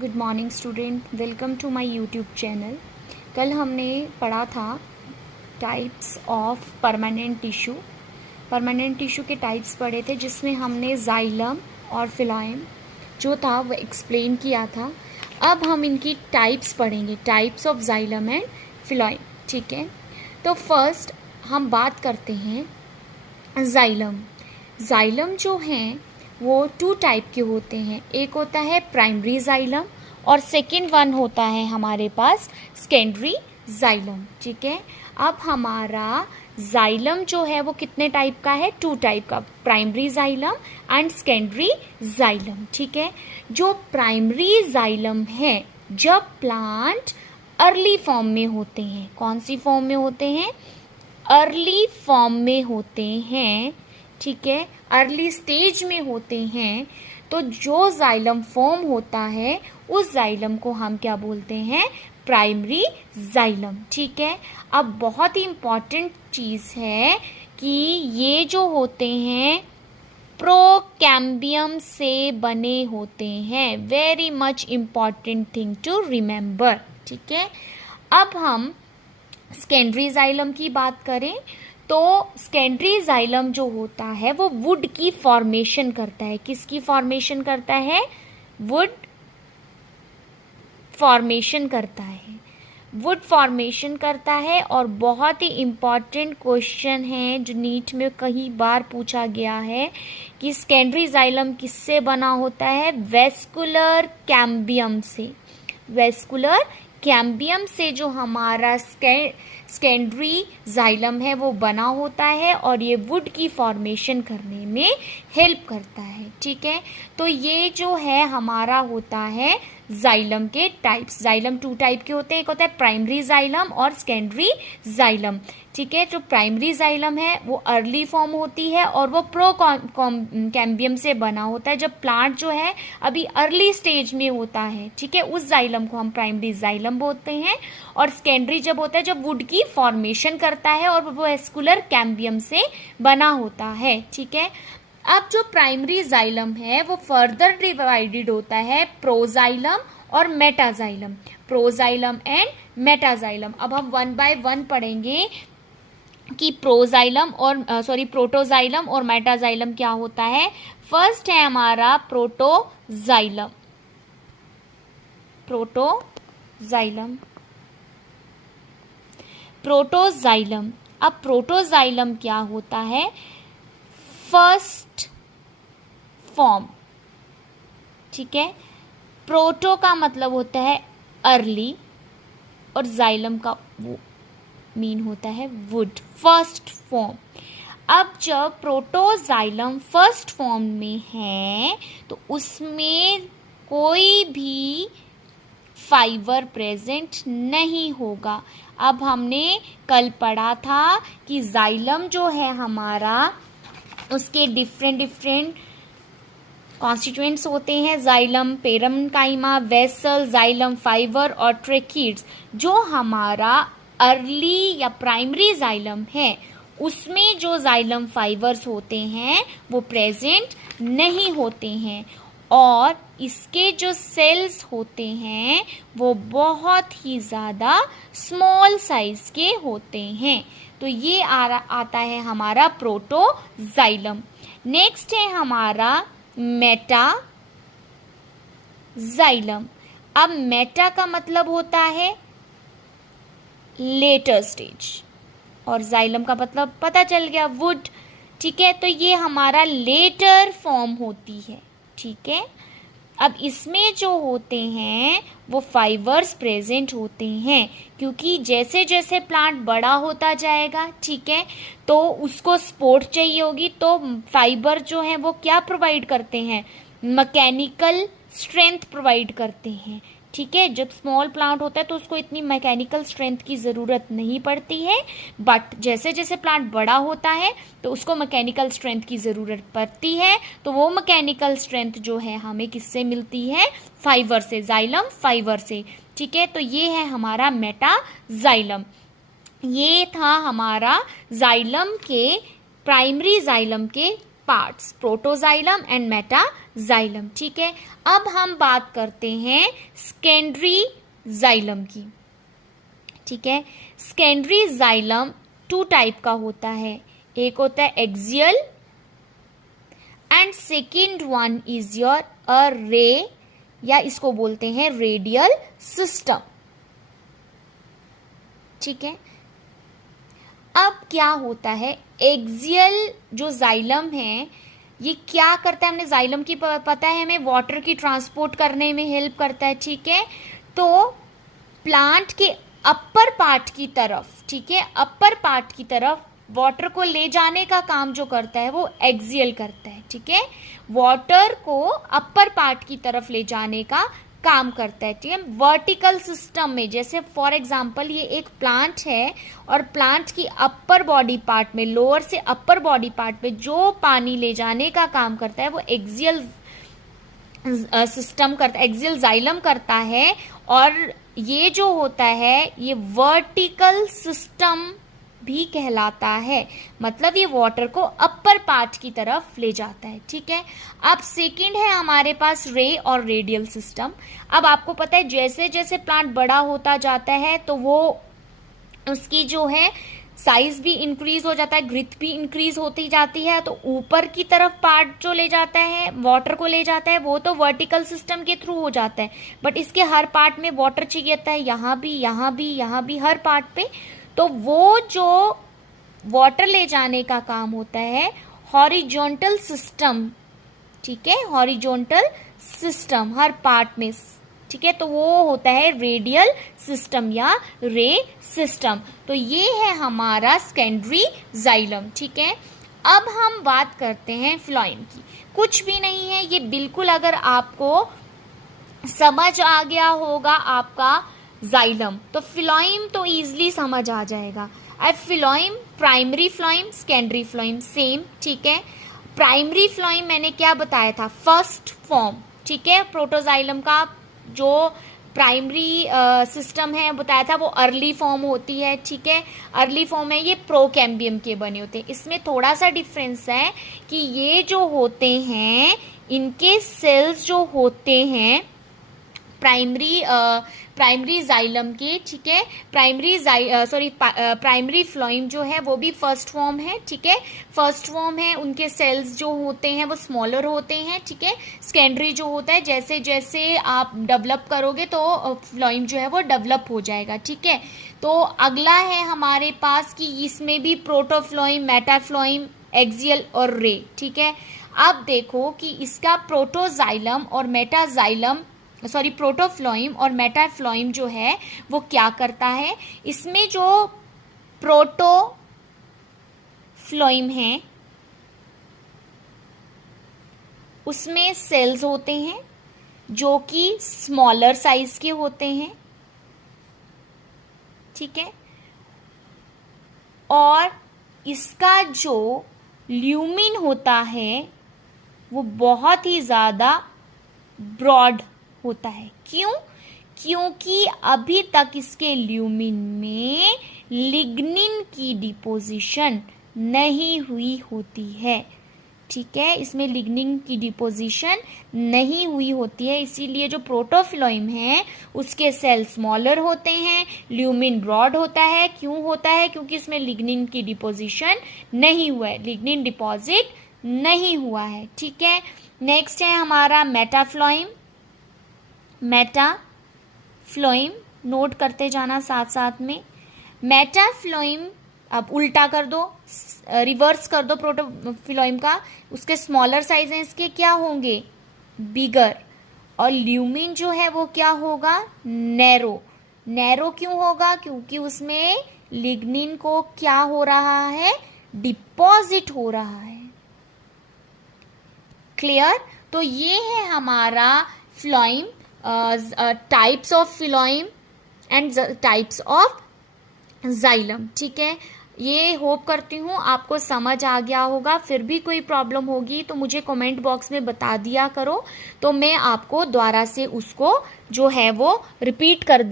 Good morning student, welcome to my YouTube channel. कल हमने पढ़ा था types of permanent tissue. Permanent tissue के टाइप्स पढ़े थे जिसमें हमने जाइलम और फिलाइम जो था वो एक्सप्लेन किया था। अब हम इनकी टाइप्स पढ़ेंगे, टाइप्स ऑफ जाइलम एंड फिलाइम। ठीक है, तो फर्स्ट हम बात करते हैं जाइलम। जाइलम जो हैं वो 2 टाइप के होते हैं। एक होता है प्राइमरी जाइलम और सेकेंड वन होता है हमारे पास सेकेंडरी जाइलम। ठीक है, अब हमारा जाइलम जो है वो कितने टाइप का है? 2 टाइप का, primary xylem and secondary xylem. ठीक है, जो प्राइमरी जाइलम है जब प्लांट अर्ली फॉर्म में होते हैं, कौन सी फॉर्म में होते हैं? अर्ली फॉर्म में होते हैं। ठीक है, अर्ली स्टेज में होते हैं, तो जो जाइलम फॉर्म होता है उस जाइलम को हम क्या बोलते हैं? Primary xylem. ठीक है, अब बहुत ही इंपॉर्टेंट चीज़ है कि ये जो होते हैं प्रोकैम्बियम से बने होते हैं। Very much important thing to remember. ठीक है, अब हम सेकेंडरी जाइलम की बात करें तो सेकेंडरी जाइलम जो होता है वो वुड की फॉर्मेशन करता है। किसकी फॉर्मेशन करता है? वुड फॉर्मेशन करता है। वुड फॉर्मेशन करता है और बहुत ही इम्पॉर्टेंट क्वेश्चन है जो नीट में कई बार पूछा गया है कि सेकेंडरी जाइलम किससे बना होता है? वेस्कुलर कैम्बियम से। वेस्कुलर कैम्बियम से जो हमारा सेकेंडरी जाइलम है वो बना होता है और ये वुड की फॉर्मेशन करने में हेल्प करता है। ठीक है, तो ये जो है हमारा होता है जाइलम के टाइप्स। जाइलम 2 टाइप के होते हैं, एक होता है प्राइमरी जाइलम और सेकेंडरी जाइलम। ठीक है, जो प्राइमरी जाइलम है वो अर्ली फॉर्म होती है और वो प्रो कैम्बियम से बना होता है। जब प्लांट जो है अभी अर्ली स्टेज में होता है, ठीक है, उस जाइलम को हम प्राइमरी जाइलम बोलते हैं। और सेकेंडरी जब होता है जब वुड की फॉर्मेशन करता है और वो वेस्कुलर कैम्बियम से बना होता है। ठीक है, अब जो प्राइमरी जाइलम है वो फर्दर डिवाइडेड होता है प्रोजाइलम और मेटाजाइलम। प्रोजाइलम and metaxylem. अब हम 1 बाय 1 पढ़ेंगे कि प्रोजाइलम और प्रोटोजाइलम और मेटाजाइलम क्या होता है। फर्स्ट है हमारा प्रोटोजाइलम। प्रोटोजाइलम प्रोटोजाइलम अब प्रोटोजाइलम क्या होता है? First form. ठीक है, प्रोटो का मतलब होता है अर्ली और जाइलम का वो मीन होता है वुड, फर्स्ट फॉर्म। अब जब प्रोटोजाइलम फर्स्ट फॉर्म में है तो उसमें कोई भी फाइबर प्रेजेंट नहीं होगा। अब हमने कल पढ़ा था कि जाइलम जो है हमारा उसके डिफरेंट कॉन्स्टिट्यूएंट्स होते हैं। Xylem, parenchyma, vessel, xylem fibre और ट्रेकिड्स। जो हमारा अर्ली या प्राइमरी जाइलम है उसमें जो जाइलम फाइबर्स होते हैं वो प्रेजेंट नहीं होते हैं और इसके जो सेल्स होते हैं वो बहुत ही ज़्यादा स्मॉल साइज के होते हैं। तो ये आता है हमारा प्रोटोजाइलम। नेक्स्ट है हमारा मेटाजाइलम। अब मेटा का मतलब होता है लेटर स्टेज और जाइलम का मतलब पता चल गया, वुड। ठीक है, तो ये हमारा लेटर फॉर्म होती है। ठीक है, अब इसमें जो होते हैं वो फाइबर्स प्रेजेंट होते हैं क्योंकि जैसे जैसे प्लांट बड़ा होता जाएगा, ठीक है, तो उसको सपोर्ट चाहिए होगी। तो फाइबर जो है वो क्या प्रोवाइड करते हैं? मैकेनिकल स्ट्रेंथ प्रोवाइड करते हैं। ठीक है, जब स्मॉल प्लांट होता है तो उसको इतनी मैकेनिकल स्ट्रेंथ की ज़रूरत नहीं पड़ती है, बट जैसे जैसे प्लांट बड़ा होता है तो उसको मैकेनिकल स्ट्रेंथ की ज़रूरत पड़ती है। तो वो मैकेनिकल स्ट्रेंथ जो है हमें किससे मिलती है? फाइबर से, जाइलम फाइबर से। ठीक है, तो ये है हमारा मेटाजाइलम। ये था हमारा जाइलम के, प्राइमरी जाइलम के पार्ट्स, प्रोटोजाइलम एंड मेटाजाइलम। ठीक है, अब हम बात करते हैं सेकेंडरी जाइलम की। ठीक है, सेकेंडरी जाइलम 2 टाइप का होता है, एक होता है axial and second one is your a ray, या इसको बोलते हैं रेडियल सिस्टम। ठीक है, अब क्या होता है, एक्सियल जो जाइलम है ये क्या करता है, हमने जाइलम की पता है हमें, वाटर की ट्रांसपोर्ट करने में हेल्प करता है। ठीक है, तो प्लांट के अपर पार्ट की तरफ, ठीक है, अपर पार्ट की तरफ वाटर को ले जाने का काम जो करता है वो एक्सियल करता है। ठीक है, वाटर को अपर पार्ट की तरफ ले जाने का काम करता है। ठीक है, वर्टिकल सिस्टम में, जैसे फॉर एग्जांपल ये एक प्लांट है और प्लांट की अपर बॉडी पार्ट में, लोअर से अपर बॉडी पार्ट में जो पानी ले जाने का काम करता है वो एक्सियल सिस्टम करता है, एक्सियल जाइलम करता है। और ये जो होता है ये वर्टिकल सिस्टम भी कहलाता है, मतलब ये वाटर को अपर पार्ट की तरफ ले जाता है। ठीक है, अब सेकंड है हमारे पास रे और रेडियल सिस्टम। अब आपको पता है जैसे जैसे प्लांट बड़ा होता जाता है तो वो उसकी जो है साइज भी इंक्रीज हो जाता है, ग्रिथ भी इंक्रीज होती जाती है। तो ऊपर की तरफ पार्ट जो ले जाता है, वाटर को ले जाता है, वो तो वर्टिकल सिस्टम के थ्रू हो जाता है, बट इसके हर पार्ट में वाटर चाहिए होता है, यहाँ भी, यहाँ भी, यहाँ भी, हर पार्ट पे। तो वो जो वाटर ले जाने का काम होता है हॉरिजॉन्टल सिस्टम। ठीक है, हॉरिजॉन्टल सिस्टम हर पार्ट में। ठीक है, तो वो होता है रेडियल सिस्टम या रे सिस्टम। तो ये है हमारा सेकेंडरी जाइलम। ठीक है, अब हम बात करते हैं फ्लोएम की। कुछ भी नहीं है ये, बिल्कुल अगर आपको समझ आ गया होगा आपका जाइलम तो फ्लोएम तो इजीली समझ आ जाएगा। अब phloem, primary phloem, secondary phloem same. ठीक है, प्राइमरी फ्लोएम मैंने क्या बताया था, फर्स्ट फॉर्म। ठीक है, प्रोटोजाइलम का जो प्राइमरी सिस्टम है बताया था वो अर्ली फॉर्म होती है। ठीक है, अर्ली फॉर्म है, ये प्रोकैम्बियम के बने होते हैं। इसमें थोड़ा सा डिफरेंस है कि ये जो होते हैं इनके सेल्स जो होते हैं प्राइमरी जाइलम के, ठीक है, प्राइमरी फ्लोएम जो है वो भी फर्स्ट फॉर्म है। ठीक है, फर्स्ट फॉर्म है, उनके सेल्स जो होते हैं वो स्मॉलर होते हैं। ठीक है, सेकेंडरी जो होता है जैसे जैसे आप डेवलप करोगे तो फ्लोएम जो है वो डेवलप हो जाएगा। ठीक है, तो अगला है हमारे पास कि इसमें भी प्रोटोफ्लोएम, मेटाफ्लोएम, एक्सियल और रे। ठीक है, अब देखो कि इसका प्रोटोजाइलम और मेटाजाइलम, सॉरी, प्रोटोफ्लोएम और मेटाफ्लोएम जो है वो क्या करता है, इसमें जो प्रोटोफ्लोएम है उसमें सेल्स होते हैं जो कि स्मॉलर साइज के होते हैं। ठीक है, और इसका जो ल्यूमिन होता है वो बहुत ही ज्यादा ब्रॉड होता है। क्यों? क्योंकि अभी तक इसके ल्यूमिन में लिग्निन की डिपोजिशन नहीं हुई होती है। ठीक है, इसमें लिग्निन की डिपोजिशन नहीं हुई होती है, इसीलिए जो प्रोटोफ्लोएम है उसके सेल स्मॉलर होते हैं, ल्यूमिन ब्रॉड होता है। क्यों होता है? क्योंकि इसमें लिग्निन की डिपोजिशन नहीं हुआ है, लिग्निन डिपॉजिट नहीं हुआ है। ठीक है, नेक्स्ट है हमारा मेटाफ्लोएम। मेटाफ्लोएम नोट करते जाना साथ साथ में। मेटाफ्लोएम अब उल्टा कर दो, रिवर्स कर दो प्रोटोफ्लोएम का, उसके स्मॉलर साइज हैं, इसके क्या होंगे, बिगर, और ल्यूमिन जो है वो क्या होगा, नैरो। नैरो क्यों होगा? क्योंकि उसमें लिग्निन को क्या हो रहा है, डिपॉजिट हो रहा है। क्लियर? तो ये है हमारा phloem, types of phloem and types of xylem. ठीक है, ये होप करती हूँ आपको समझ आ गया होगा। फिर भी कोई प्रॉब्लम होगी तो मुझे कमेंट बॉक्स में बता दिया करो, तो मैं आपको दोबारा से उसको जो है वो रिपीट कर दी